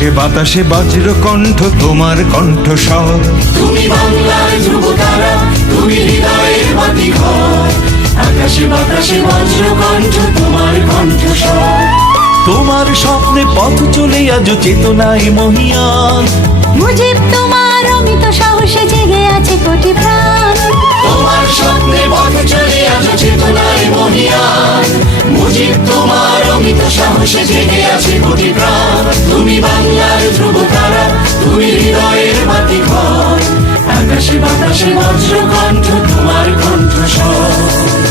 আকাশে বাতাসে বজ্র কণ্ঠ তোমার কণ্ঠস্বর। তুমি বাংলার ধ্রুবতারা, তুমি হৃদয়ের বাতিঘর। আকাশে বাতাসে বজ্র কণ্ঠ তোমার কণ্ঠস্বর। তোমার স্বপ্নে পথ চলে আজ চেতনায় মহিয়ান। মুজিব তোমার অমিত সাহসে জেগে আছে কোটি প্রাণ। তোমার স্বপ্নে পথ চলে আজ চেতনায় মহিয়ান। মুজিব তোমার অমিত সাহসে জেগে আছে কোটি প্রাণ। তুমি বাংলার ধ্রুবতারা, তুমি হৃদয়ের বাতিঘর। আকাশে বাতাসে বজ্র কণ্ঠ তোমার কণ্ঠস্বর।